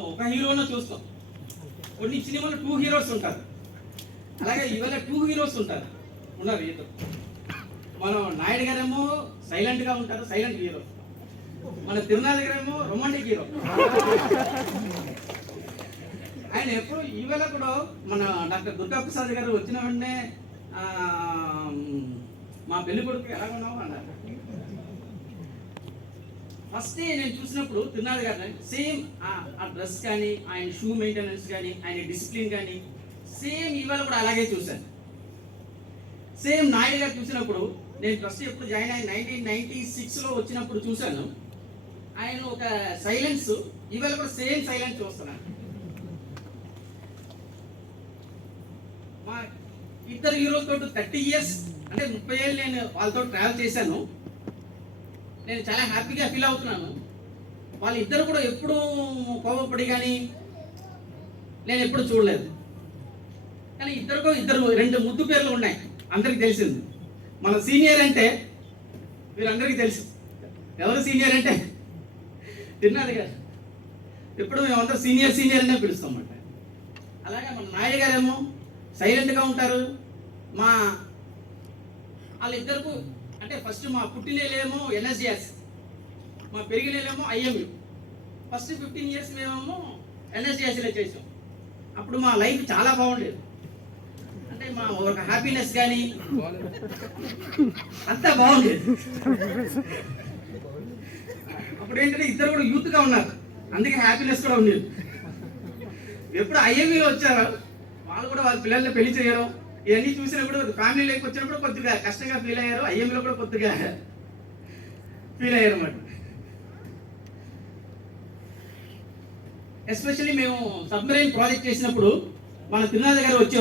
ఒక హీరోను చూస్తాం, కొన్ని సినిమాలో 2 హీరోస్ ఉంటారు, అలాగే ఇవాళ 2 హీరోస్ ఉన్నారు ఈత. మనం నాయుడు గారేమో సైలెంట్గా ఉంటారు, సైలెంట్ హీరో. మన తిరునాథ్ గారేమో రొమాంటిక్ హీరో. ఆయన ఎప్పుడు ఈవేళ కూడా మన డాక్టర్ దుర్గా ప్రసాద్ గారు వచ్చిన వెంటనే మా పెళ్లి కొడుకు ఎలా ఉన్నావు అన్నారు. ఫస్ట్ నేను చూసినప్పుడు తిరునాథ్ గారు సేమ్ ఆ డ్రెస్ కానీ, ఆయన షూ మెయింటెనెన్స్ కానీ, ఆయన డిసిప్లిన్ కానీ సేమ్ ఇవాళ కూడా అలాగే చూశాను. సేమ్ నాయుడు గారు చూసినప్పుడు నేను ఫస్ట్ ఎప్పుడు జాయిన్ అయిన 1996లో వచ్చినప్పుడు చూశాను. ఆయన ఒక సైలెన్స్, ఇవాళ కూడా సేమ్ సైలెన్స్ చూస్తున్నాను. మా ఇద్దరు హీరోతో 30 ఇయర్స్ అంటే 30 ఏళ్ళు నేను వాళ్ళతో ట్రావెల్ చేశాను. నేను చాలా హ్యాపీగా ఫీల్ అవుతున్నాను. వాళ్ళిద్దరు కూడా ఎప్పుడు కోపపడి కానీ నేను ఎప్పుడు చూడలేదు. కానీ ఇద్దరు 2 ముద్దు పేర్లు ఉన్నాయి, అందరికి తెలిసింది. మన సీనియర్ అంటే వీరందరికీ తెలుసు. ఎవరు సీనియర్ అంటే తిరునాథ్ గారు. ఎప్పుడు మేమందరూ సీనియర్ అనే పిలుస్తాం అన్నమాట. అలాగే మన నాయుడు గారేమో సైలెంట్గా ఉంటారు. వాళ్ళిద్దరికి అంటే ఫస్ట్ మా పుట్టినేలేమో ఎన్ఎస్జిఎస్, మా పెరిగినేలేమో ఐఎంయు. ఫస్ట్ 15 ఇయర్స్ మేమేమో ఎన్ఎస్జిఎస్లో చేసాం. అప్పుడు మా లైఫ్ చాలా బాగుండేది. అంటే మా ఒక హ్యాపీనెస్ కానీ అంతా బాగుండేది. అప్పుడు ఏంటంటే ఇద్దరు కూడా యూత్గా ఉన్నారు, అందుకే హ్యాపీనెస్ కూడా ఉండేది. ఎప్పుడు ఐఎంఈలో వచ్చారో వాళ్ళు కూడా వాళ్ళ పిల్లల్ని పెళ్లి చేయడం ఇవన్నీ చూసినప్పుడు ఫ్యామిలీ లైఫ్ వచ్చినప్పుడు కొద్దిగా కష్టంగా ఫీల్ అయ్యారు. ఐఎంఈలో కూడా కొద్దిగా ఫీల్ అయ్యారు అన్నమాట. ఎస్పెషల్లీ మేము సబ్మెరైన్ ప్రాజెక్ట్ చేసినప్పుడు మన తిరునాథ్ గారు వచ్చి